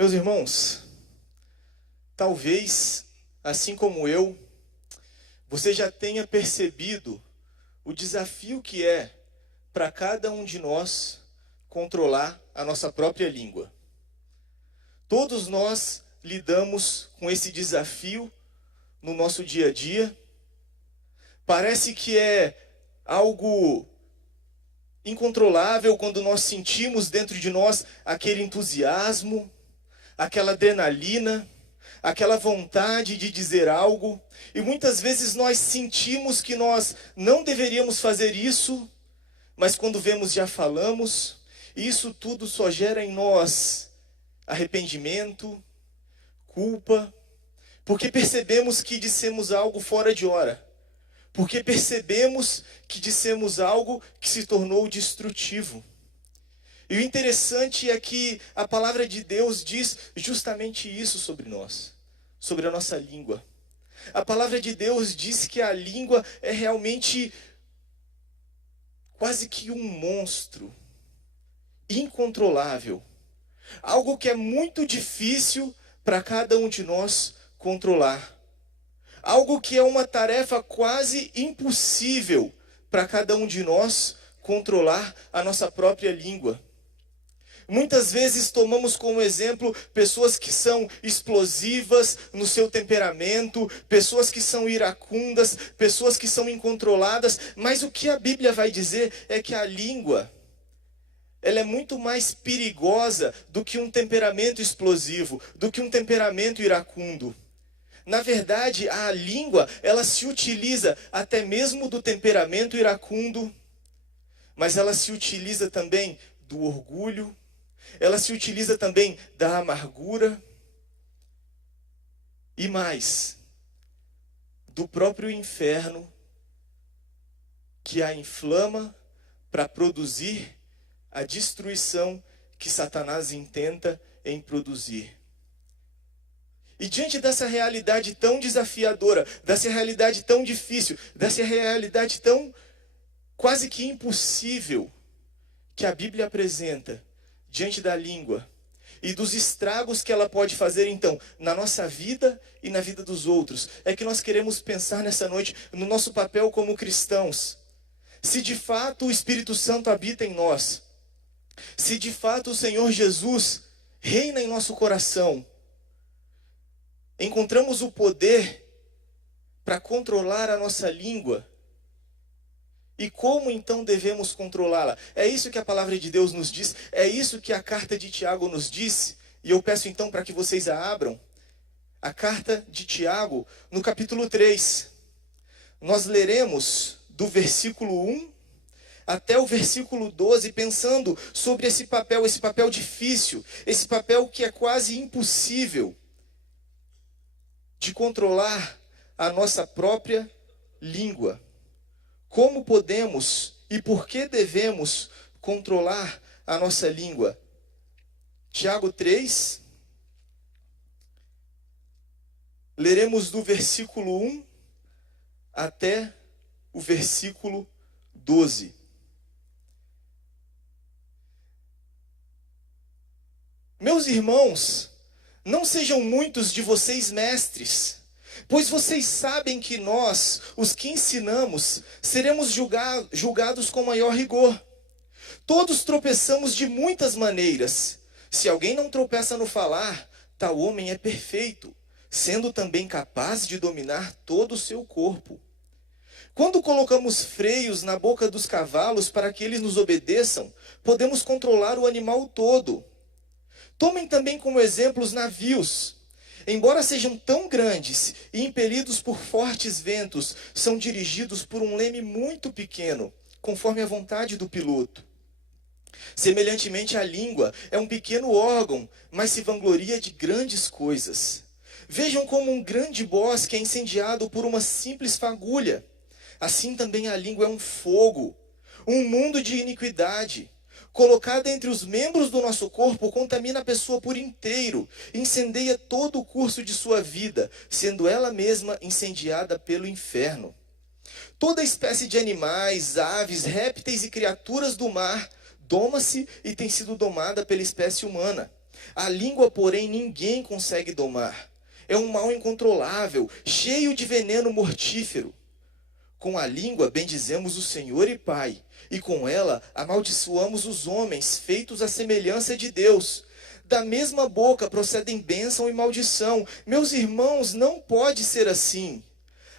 Meus irmãos, talvez, assim como eu, você já tenha percebido o desafio que é para cada um de nós controlar a nossa própria língua. Todos nós lidamos com esse desafio no nosso dia a dia. Parece que é algo incontrolável quando nós sentimos dentro de nós aquele entusiasmo, aquela adrenalina, aquela vontade de dizer algo. E muitas vezes nós sentimos que nós não deveríamos fazer isso, mas quando vemos já falamos. E isso tudo só gera em nós arrependimento, culpa, porque percebemos que dissemos algo fora de hora. Porque percebemos que dissemos algo que se tornou destrutivo. E o interessante é que a palavra de Deus diz justamente isso sobre nós, sobre a nossa língua. A palavra de Deus diz que a língua é realmente quase que um monstro incontrolável. Algo que é muito difícil para cada um de nós controlar. Algo que é uma tarefa quase impossível para cada um de nós controlar a nossa própria língua. Muitas vezes tomamos como exemplo pessoas que são explosivas no seu temperamento, pessoas que são iracundas, pessoas que são incontroladas, mas o que a Bíblia vai dizer é que a língua, ela é muito mais perigosa do que um temperamento explosivo, do que um temperamento iracundo. Na verdade, a língua, ela se utiliza até mesmo do temperamento iracundo, mas ela se utiliza também do orgulho, ela se utiliza também da amargura e mais, do próprio inferno que a inflama para produzir a destruição que Satanás intenta em produzir. E diante dessa realidade tão desafiadora, dessa realidade tão difícil, dessa realidade tão quase que impossível que a Bíblia apresenta diante da língua e dos estragos que ela pode fazer então na nossa vida e na vida dos outros, é que nós queremos pensar nessa noite no nosso papel como cristãos. Se de fato o Espírito Santo habita em nós, se de fato o Senhor Jesus reina em nosso coração, encontramos o poder para controlar a nossa língua. E como então devemos controlá-la? É isso que a palavra de Deus nos diz, é isso que a carta de Tiago nos diz. E eu peço então para que vocês a abram. A carta de Tiago, no capítulo 3. Nós leremos do versículo 1 até o versículo 12, pensando sobre esse papel difícil, esse papel que é quase impossível de controlar a nossa própria língua. Como podemos e por que devemos controlar a nossa língua? Tiago 3, leremos do versículo 1 até o versículo 12. Meus irmãos, não sejam muitos de vocês mestres, pois vocês sabem que nós, os que ensinamos, seremos julgados com maior rigor. Todos tropeçamos de muitas maneiras. Se alguém não tropeça no falar, tal homem é perfeito, sendo também capaz de dominar todo o seu corpo. Quando colocamos freios na boca dos cavalos para que eles nos obedeçam, podemos controlar o animal todo. Tomem também como exemplo os navios. Embora sejam tão grandes e impelidos por fortes ventos, são dirigidos por um leme muito pequeno, conforme a vontade do piloto. Semelhantemente, a língua é um pequeno órgão, mas se vangloria de grandes coisas. Vejam como um grande bosque é incendiado por uma simples fagulha. Assim também a língua é um fogo, um mundo de iniquidade. Colocada entre os membros do nosso corpo, contamina a pessoa por inteiro, incendeia todo o curso de sua vida, sendo ela mesma incendiada pelo inferno. Toda espécie de animais, aves, répteis e criaturas do mar doma-se e tem sido domada pela espécie humana. A língua, porém, ninguém consegue domar. É um mal incontrolável, cheio de veneno mortífero. Com a língua bendizemos o Senhor e Pai, e com ela amaldiçoamos os homens, feitos à semelhança de Deus. Da mesma boca procedem bênção e maldição. Meus irmãos, não pode ser assim.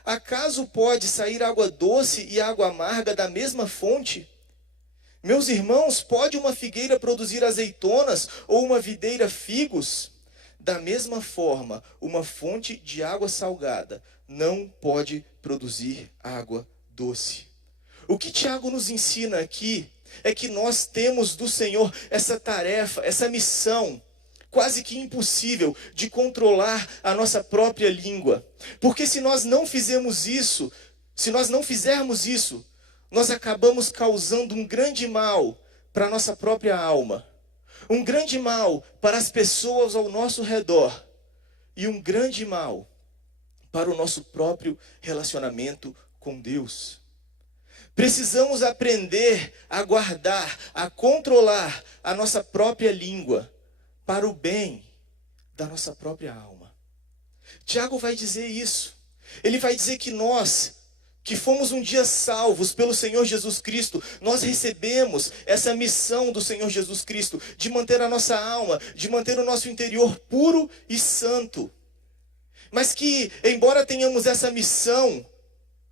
Acaso pode sair água doce e água amarga da mesma fonte? Meus irmãos, pode uma figueira produzir azeitonas ou uma videira figos? Da mesma forma, uma fonte de água salgada não pode produzir água doce. O que Tiago nos ensina aqui é que nós temos do Senhor essa tarefa, essa missão, quase que impossível, de controlar a nossa própria língua. Porque se nós não fizermos isso, nós acabamos causando um grande mal para a nossa própria alma, um grande mal para as pessoas ao nosso redor e um grande mal para o nosso próprio relacionamento com Deus. Precisamos aprender a guardar, a controlar a nossa própria língua para o bem da nossa própria alma. Tiago vai dizer isso. Ele vai dizer que nós, que fomos um dia salvos pelo Senhor Jesus Cristo, nós recebemos essa missão do Senhor Jesus Cristo de manter a nossa alma, de manter o nosso interior puro e santo. Mas que, embora tenhamos essa missão,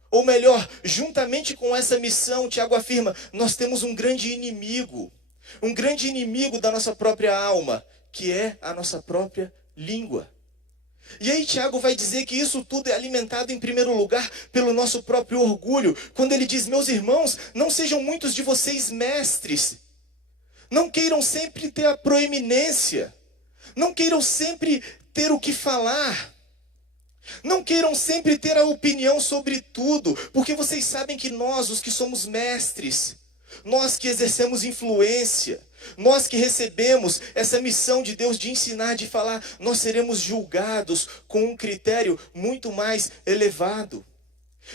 ou melhor, juntamente com essa missão, Tiago afirma, nós temos um grande inimigo da nossa própria alma, que é a nossa própria língua. E aí Tiago vai dizer que isso tudo é alimentado em primeiro lugar pelo nosso próprio orgulho, quando ele diz, meus irmãos, não sejam muitos de vocês mestres, não queiram sempre ter a proeminência, não queiram sempre ter o que falar, não queiram sempre ter a opinião sobre tudo, porque vocês sabem que nós, os que somos mestres, nós que exercemos influência, nós que recebemos essa missão de Deus de ensinar, de falar, nós seremos julgados com um critério muito mais elevado.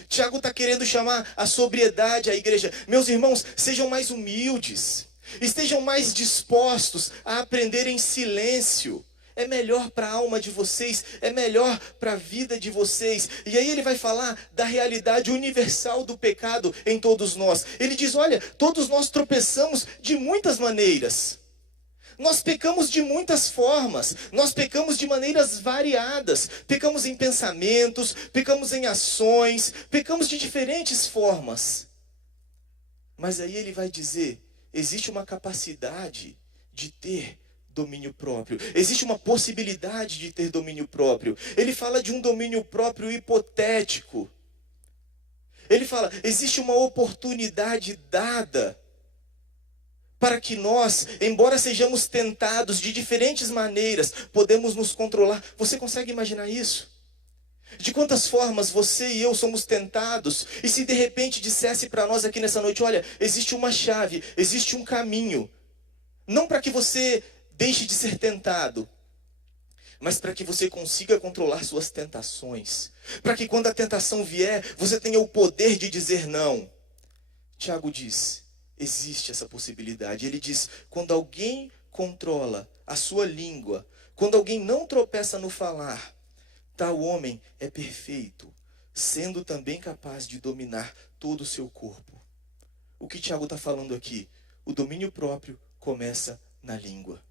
Tiago está querendo chamar a sobriedade à igreja. Meus irmãos, sejam mais humildes, estejam mais dispostos a aprender em silêncio. É melhor para a alma de vocês, é melhor para a vida de vocês. E aí ele vai falar da realidade universal do pecado em todos nós. Ele diz, olha, todos nós tropeçamos de muitas maneiras. Nós pecamos de muitas formas, nós pecamos de maneiras variadas. Pecamos em pensamentos, pecamos em ações, pecamos de diferentes formas. Mas aí ele vai dizer, existe uma capacidade de ter domínio próprio. Existe uma possibilidade de ter domínio próprio. Ele fala de um domínio próprio hipotético. Ele fala, existe uma oportunidade dada para que nós, embora sejamos tentados de diferentes maneiras, podemos nos controlar. Você consegue imaginar isso? De quantas formas você e eu somos tentados? E se de repente dissesse para nós aqui nessa noite, olha, existe uma chave, existe um caminho. Não para que você deixe de ser tentado, mas para que você consiga controlar suas tentações. Para que quando a tentação vier, você tenha o poder de dizer não. Tiago diz, existe essa possibilidade. Ele diz, quando alguém controla a sua língua, quando alguém não tropeça no falar, tal homem é perfeito, sendo também capaz de dominar todo o seu corpo. O que Tiago está falando aqui? O domínio próprio começa na língua.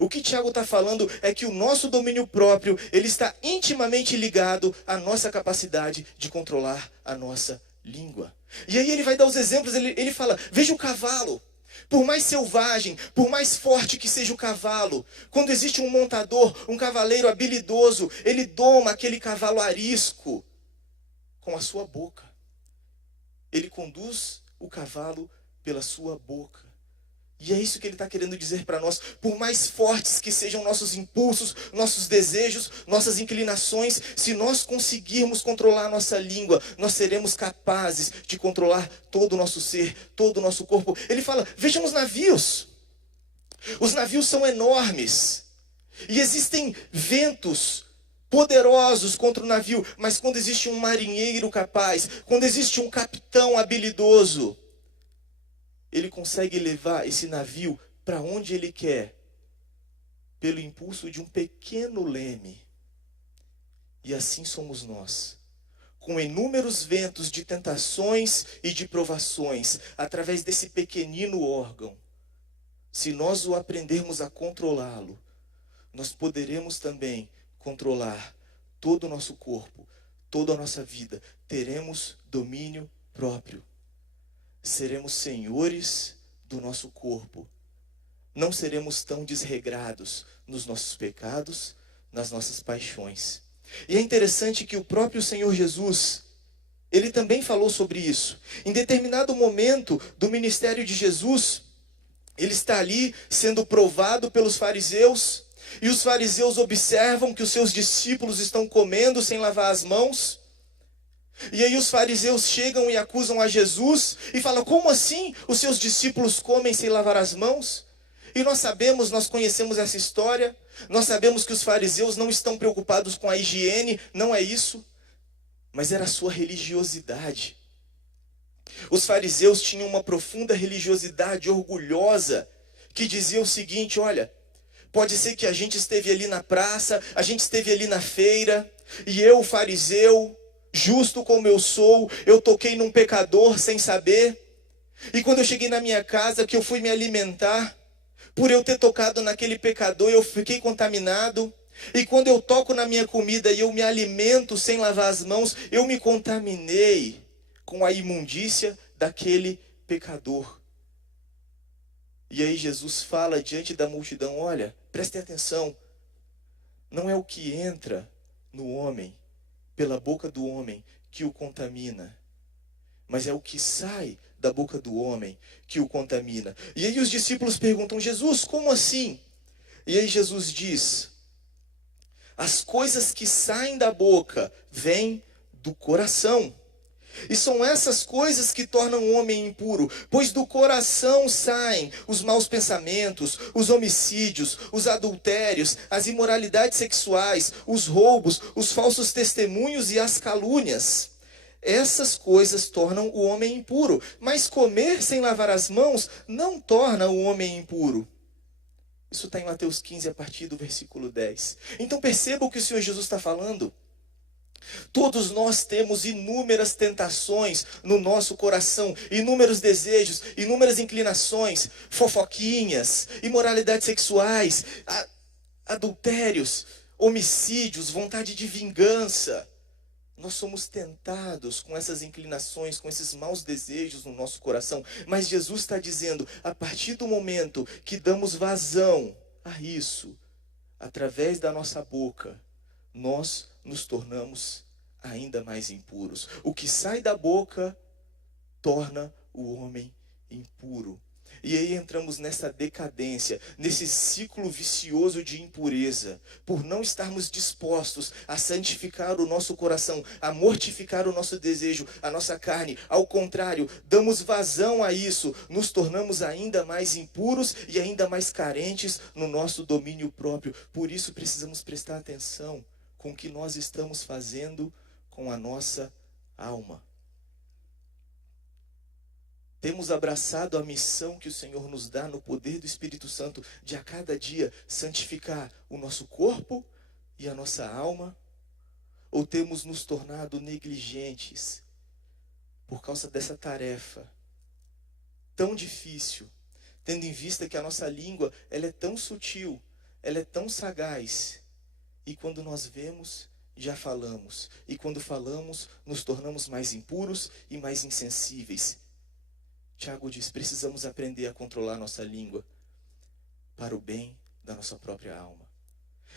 O que Tiago está falando é que o nosso domínio próprio, ele está intimamente ligado à nossa capacidade de controlar a nossa língua. E aí ele vai dar os exemplos, ele fala, veja o cavalo. Por mais selvagem, por mais forte que seja o cavalo, quando existe um montador, um cavaleiro habilidoso, ele doma aquele cavalo arisco com a sua boca. Ele conduz o cavalo pela sua boca. E é isso que ele está querendo dizer para nós. Por mais fortes que sejam nossos impulsos, nossos desejos, nossas inclinações, se nós conseguirmos controlar a nossa língua, nós seremos capazes de controlar todo o nosso ser, todo o nosso corpo. Ele fala, vejam os navios. Os navios são enormes. E existem ventos poderosos contra o navio. Mas quando existe um marinheiro capaz, quando existe um capitão habilidoso, ele consegue levar esse navio para onde ele quer, pelo impulso de um pequeno leme. E assim somos nós, com inúmeros ventos de tentações e de provações, através desse pequenino órgão. Se nós o aprendermos a controlá-lo, nós poderemos também controlar todo o nosso corpo, toda a nossa vida. Teremos domínio próprio. Seremos senhores do nosso corpo. Não seremos tão desregrados nos nossos pecados, nas nossas paixões. E é interessante que o próprio Senhor Jesus, ele também falou sobre isso. Em determinado momento do ministério de Jesus, ele está ali sendo provado pelos fariseus, e os fariseus observam que os seus discípulos estão comendo sem lavar as mãos. E aí os fariseus chegam e acusam a Jesus e falam: como assim os seus discípulos comem sem lavar as mãos? E nós conhecemos essa história. Nós sabemos que os fariseus não estão preocupados com a higiene, não é isso. Mas era a sua religiosidade. Os fariseus tinham uma profunda religiosidade orgulhosa, que dizia o seguinte: olha, pode ser que a gente esteve ali na praça, a gente esteve ali na feira, e eu, fariseu, justo como eu sou, eu toquei num pecador sem saber. E quando eu cheguei na minha casa, que eu fui me alimentar, por eu ter tocado naquele pecador, eu fiquei contaminado. E quando eu toco na minha comida e eu me alimento sem lavar as mãos, eu me contaminei com a imundícia daquele pecador. E aí Jesus fala diante da multidão: olha, prestem atenção, não é o que entra no homem, pela boca do homem, que o contamina, mas é o que sai da boca do homem que o contamina. E aí os discípulos perguntam: Jesus, como assim? E aí Jesus diz: as coisas que saem da boca vêm do coração. E são essas coisas que tornam o homem impuro, pois do coração saem os maus pensamentos, os homicídios, os adultérios, as imoralidades sexuais, os roubos, os falsos testemunhos e as calúnias. Essas coisas tornam o homem impuro, mas comer sem lavar as mãos não torna o homem impuro. Isso está em Mateus 15, a partir do versículo 10. Então perceba o que o Senhor Jesus está falando. Todos nós temos inúmeras tentações no nosso coração, inúmeros desejos, inúmeras inclinações, fofoquinhas, imoralidades sexuais, adultérios, homicídios, vontade de vingança. Nós somos tentados com essas inclinações, com esses maus desejos no nosso coração. Mas Jesus está dizendo: a partir do momento que damos vazão a isso, através da nossa boca, nós nos tornamos ainda mais impuros. O que sai da boca torna o homem impuro. E aí entramos nessa decadência, nesse ciclo vicioso de impureza, por não estarmos dispostos a santificar o nosso coração, a mortificar o nosso desejo, a nossa carne. Ao contrário, damos vazão a isso, nos tornamos ainda mais impuros e ainda mais carentes no nosso domínio próprio. Por isso precisamos prestar atenção com o que nós estamos fazendo com a nossa alma. Temos abraçado a missão que o Senhor nos dá no poder do Espírito Santo de a cada dia santificar o nosso corpo e a nossa alma? Ou temos nos tornado negligentes por causa dessa tarefa tão difícil, tendo em vista que a nossa língua ela é tão sutil, ela é tão sagaz, e quando nós vemos, já falamos, e quando falamos, nos tornamos mais impuros e mais insensíveis. Tiago diz: precisamos aprender a controlar nossa língua para o bem da nossa própria alma.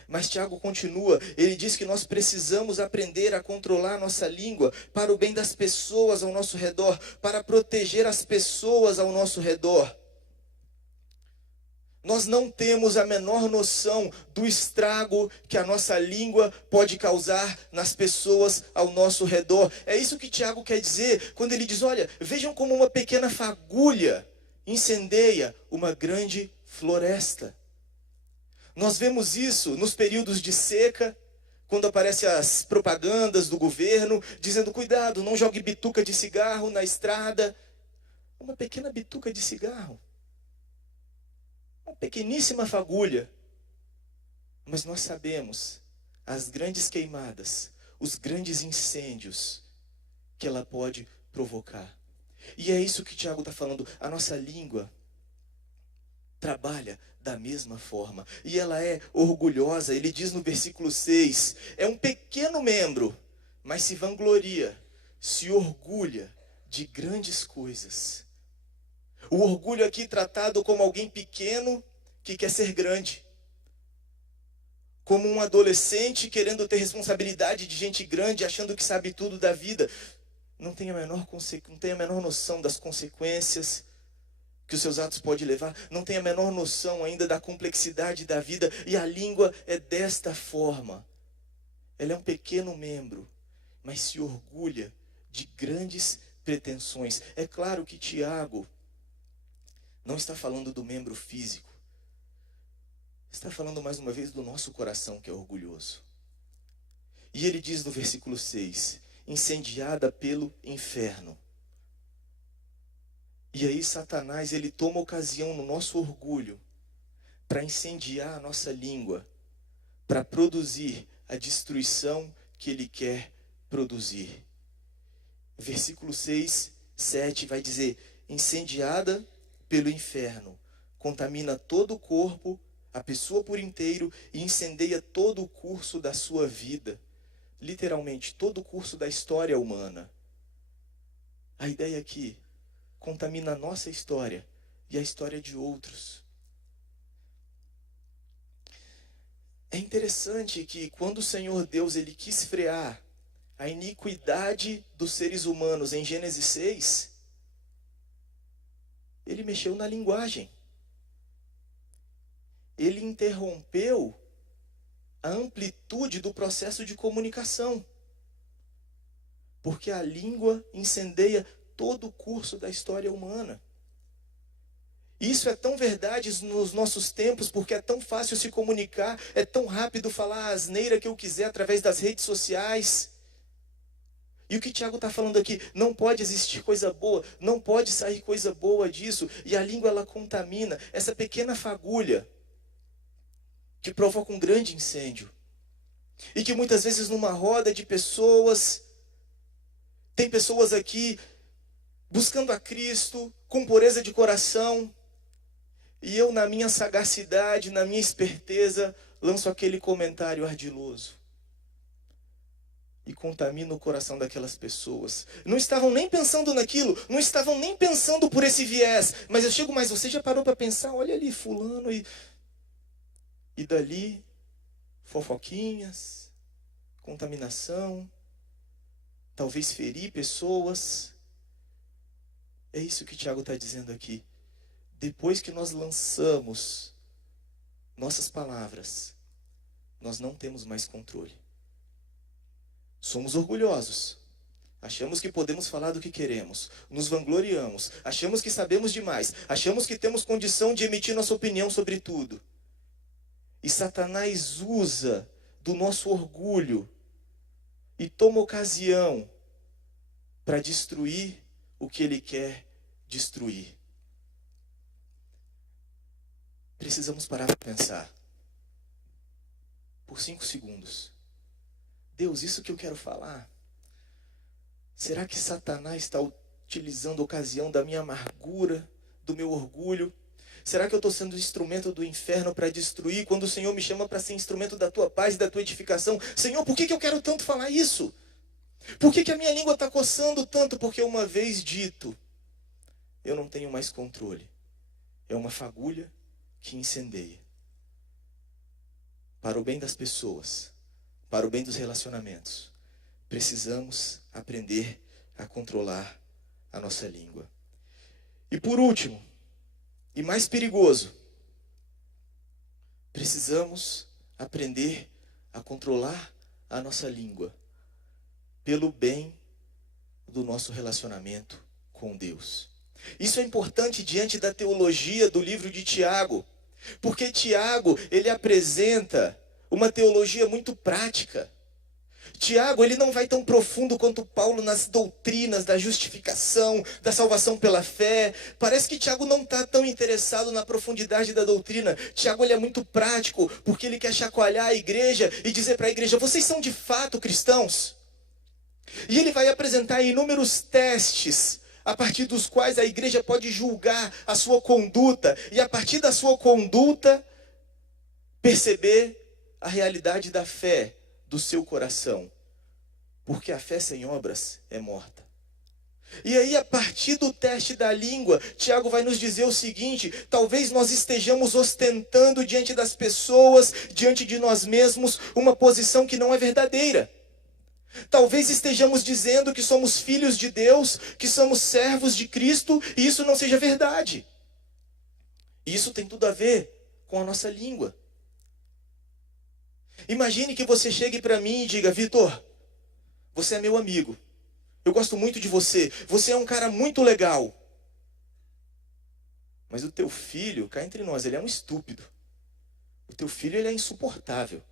Mas Tiago continua, ele diz que nós precisamos aprender a controlar nossa língua para o bem das pessoas ao nosso redor, para proteger as pessoas ao nosso redor. Nós não temos a menor noção do estrago que a nossa língua pode causar nas pessoas ao nosso redor. É isso que Tiago quer dizer quando ele diz: olha, vejam como uma pequena fagulha incendeia uma grande floresta. Nós vemos isso nos períodos de seca, quando aparecem as propagandas do governo, dizendo: cuidado, não jogue bituca de cigarro na estrada. Uma pequena bituca de cigarro, uma pequeníssima fagulha, Mas nós sabemos as grandes queimadas, os grandes incêndios que ela pode provocar. E é isso que Tiago está falando. A nossa língua trabalha da mesma forma. E ela é orgulhosa. Ele diz no versículo 6, é um pequeno membro, mas se vangloria, se orgulha de grandes coisas. O orgulho aqui tratado como alguém pequeno que quer ser grande. Como um adolescente querendo ter responsabilidade de gente grande, achando que sabe tudo da vida. Não tem a menor noção das consequências que os seus atos podem levar. Não tem a menor noção ainda da complexidade da vida. E a língua é desta forma. Ela é um pequeno membro, mas se orgulha de grandes pretensões. É claro que Tiago não está falando do membro físico. Está falando mais uma vez do nosso coração que é orgulhoso. E ele diz no versículo 6, incendiada pelo inferno. E aí Satanás, ele toma ocasião no nosso orgulho para incendiar a nossa língua, para produzir a destruição que ele quer produzir. Versículo 6, 7 vai dizer, incendiada pelo inferno, contamina todo o corpo, a pessoa por inteiro e incendeia todo o curso da sua vida. Literalmente, todo o curso da história humana. A ideia aqui contamina a nossa história e a história de outros. É interessante que quando o Senhor Deus ele quis frear a iniquidade dos seres humanos em Gênesis 6, ele mexeu na linguagem. Ele interrompeu a amplitude do processo de comunicação. Porque a língua incendeia todo o curso da história humana. Isso é tão verdade nos nossos tempos, porque é tão fácil se comunicar, é tão rápido falar a asneira que eu quiser através das redes sociais. E o que Tiago está falando aqui, não pode existir coisa boa, não pode sair coisa boa disso. E a língua ela contamina essa pequena fagulha que provoca um grande incêndio. E que muitas vezes numa roda de pessoas, tem pessoas aqui buscando a Cristo, com pureza de coração, e eu na minha sagacidade, na minha esperteza, lanço aquele comentário ardiloso. E contamino o coração daquelas pessoas. Não estavam nem pensando naquilo, não estavam nem pensando por esse viés. Mas eu chego, mas você já parou para pensar? Olha ali fulano e dali, fofoquinhas, contaminação, talvez ferir pessoas. É isso que Tiago está dizendo aqui. Depois que nós lançamos nossas palavras, nós não temos mais controle. Somos orgulhosos. Achamos que podemos falar do que queremos. Nos vangloriamos. Achamos que sabemos demais. Achamos que temos condição de emitir nossa opinião sobre tudo. E Satanás usa do nosso orgulho e toma ocasião para destruir o que ele quer destruir. Precisamos parar para pensar. Por 5 segundos. Deus, isso que eu quero falar, será que Satanás está utilizando a ocasião da minha amargura, do meu orgulho? Será que eu estou sendo instrumento do inferno para destruir, quando o Senhor me chama para ser instrumento da tua paz e da tua edificação? Senhor, por que eu quero tanto falar isso? Por que a minha língua está coçando tanto? Porque uma vez dito, eu não tenho mais controle. É uma fagulha que incendeia. Para o bem das pessoas, para o bem dos relacionamentos, precisamos aprender a controlar a nossa língua. E por último, e mais perigoso, precisamos aprender a controlar a nossa língua pelo bem do nosso relacionamento com Deus. Isso é importante diante da teologia do livro de Tiago, porque Tiago, ele apresenta uma teologia muito prática. Tiago, ele não vai tão profundo quanto Paulo nas doutrinas da justificação, da salvação pela fé. Parece que Tiago não está tão interessado na profundidade da doutrina. Tiago, ele é muito prático, porque ele quer chacoalhar a igreja e dizer para a igreja: vocês são de fato cristãos? E ele vai apresentar inúmeros testes, a partir dos quais a igreja pode julgar a sua conduta, e a partir da sua conduta, perceber a realidade da fé do seu coração. Porque a fé sem obras é morta. E aí, a partir do teste da língua, Tiago vai nos dizer o seguinte: talvez nós estejamos ostentando diante das pessoas, diante de nós mesmos, uma posição que não é verdadeira. Talvez estejamos dizendo que somos filhos de Deus, que somos servos de Cristo, e isso não seja verdade. E isso tem tudo a ver com a nossa língua. Imagine que você chegue para mim e diga: Vitor, você é meu amigo, eu gosto muito de você, você é um cara muito legal. Mas o teu filho, cá entre nós, ele é um estúpido. O teu filho, ele é insuportável.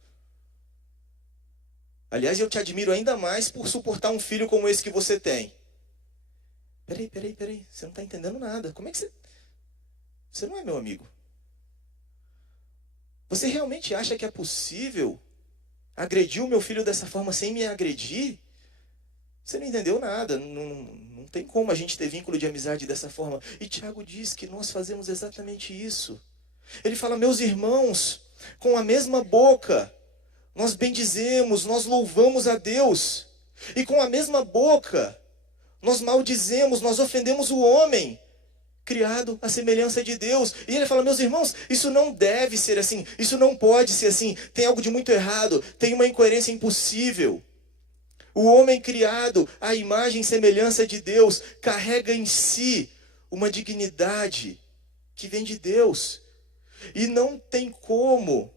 Aliás, eu te admiro ainda mais por suportar um filho como esse que você tem. Peraí, você não está entendendo nada. Como é que você... Você não é meu amigo. Você realmente acha que é possível agredir o meu filho dessa forma sem me agredir? Você não entendeu nada. Não tem como a gente ter vínculo de amizade dessa forma. E Tiago diz que nós fazemos exatamente isso. Ele fala: meus irmãos, com a mesma boca nós bendizemos, nós louvamos a Deus. E com a mesma boca nós maldizemos, nós ofendemos o homem criado à semelhança de Deus. E ele fala: meus irmãos, isso não deve ser assim, isso não pode ser assim, tem algo de muito errado, tem uma incoerência impossível. O homem criado à imagem e semelhança de Deus carrega em si uma dignidade que vem de Deus. E não tem como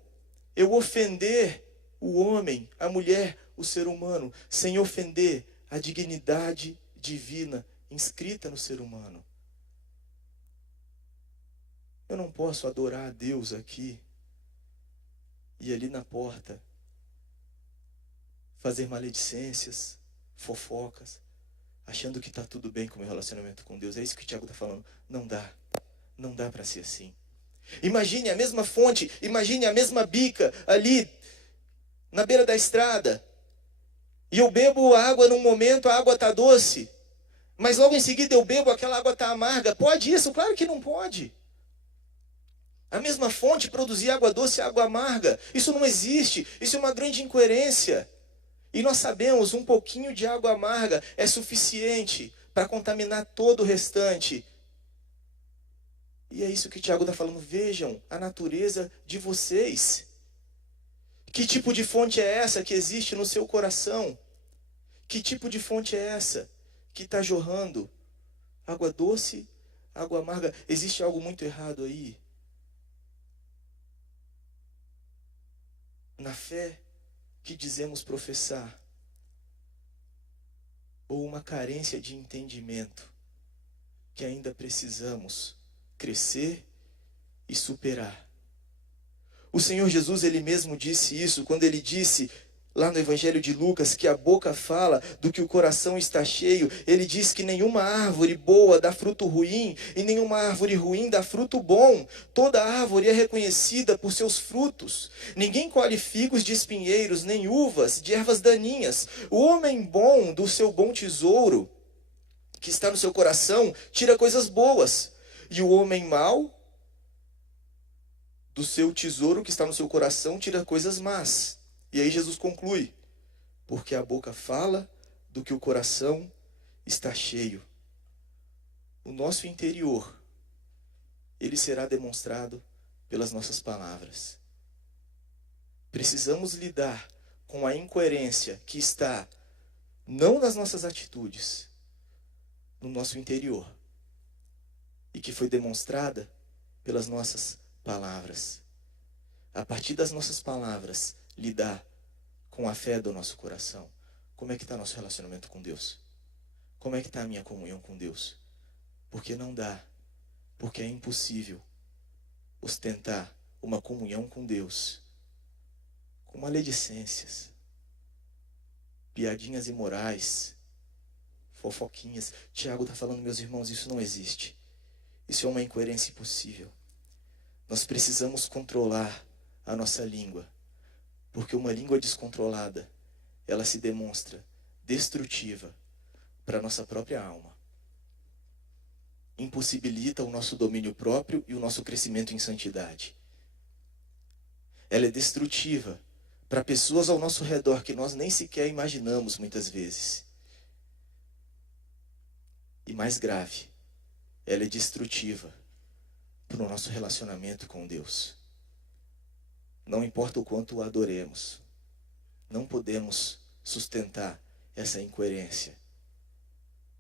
eu ofender o homem, a mulher, o ser humano, sem ofender a dignidade divina inscrita no ser humano. Eu não posso adorar a Deus aqui e ali na porta fazer maledicências, fofocas, achando que está tudo bem com o meu relacionamento com Deus. É isso que o Tiago está falando. Não dá para ser assim. Imagine a mesma fonte, imagine a mesma bica ali na beira da estrada. E eu bebo água num momento, a água está doce, mas logo em seguida eu bebo, aquela água está amarga. Pode isso? Claro que não pode. A mesma fonte produzir água doce e água amarga. Isso não existe. Isso é uma grande incoerência. E nós sabemos, um pouquinho de água amarga é suficiente para contaminar todo o restante. E é isso que o Tiago está falando. Vejam a natureza de vocês. Que tipo de fonte é essa que existe no seu coração? Que tipo de fonte é essa que está jorrando água doce, água amarga? Existe algo muito errado aí. Na fé que dizemos professar, ou uma carência de entendimento que ainda precisamos crescer e superar. O Senhor Jesus, ele mesmo disse isso quando ele disse lá no Evangelho de Lucas que a boca fala do que o coração está cheio. Ele diz que nenhuma árvore boa dá fruto ruim e nenhuma árvore ruim dá fruto bom. Toda árvore é reconhecida por seus frutos. Ninguém colhe figos de espinheiros, nem uvas de ervas daninhas. O homem bom do seu bom tesouro, que está no seu coração, tira coisas boas. E o homem mau do seu tesouro que está no seu coração tira coisas más. E aí Jesus conclui: porque a boca fala do que o coração está cheio. O nosso interior, ele será demonstrado pelas nossas palavras. Precisamos lidar com a incoerência que está não nas nossas atitudes, no nosso interior, e que foi demonstrada pelas nossas palavras. A partir das nossas palavras, lidar com a fé do nosso coração. Como é que está nosso relacionamento com Deus? Como é que está a minha comunhão com Deus? Porque não dá, porque é impossível ostentar uma comunhão com Deus com maledicências, piadinhas imorais, fofoquinhas. Tiago está falando, meus irmãos, isso não existe. Isso é uma incoerência impossível. Nós precisamos controlar a nossa língua, porque uma língua descontrolada, ela se demonstra destrutiva para a nossa própria alma. Impossibilita o nosso domínio próprio e o nosso crescimento em santidade. Ela é destrutiva para pessoas ao nosso redor que nós nem sequer imaginamos muitas vezes. E mais grave, ela é destrutiva para o nosso relacionamento com Deus. Não importa o quanto o adoremos, não podemos sustentar essa incoerência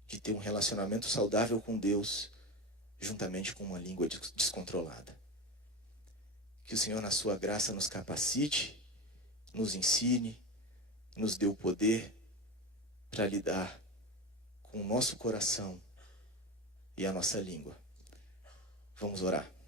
de ter um relacionamento saudável com Deus juntamente com uma língua descontrolada. Que o Senhor, na sua graça, nos capacite, nos ensine, nos dê o poder para lidar com o nosso coração e a nossa língua. Vamos orar.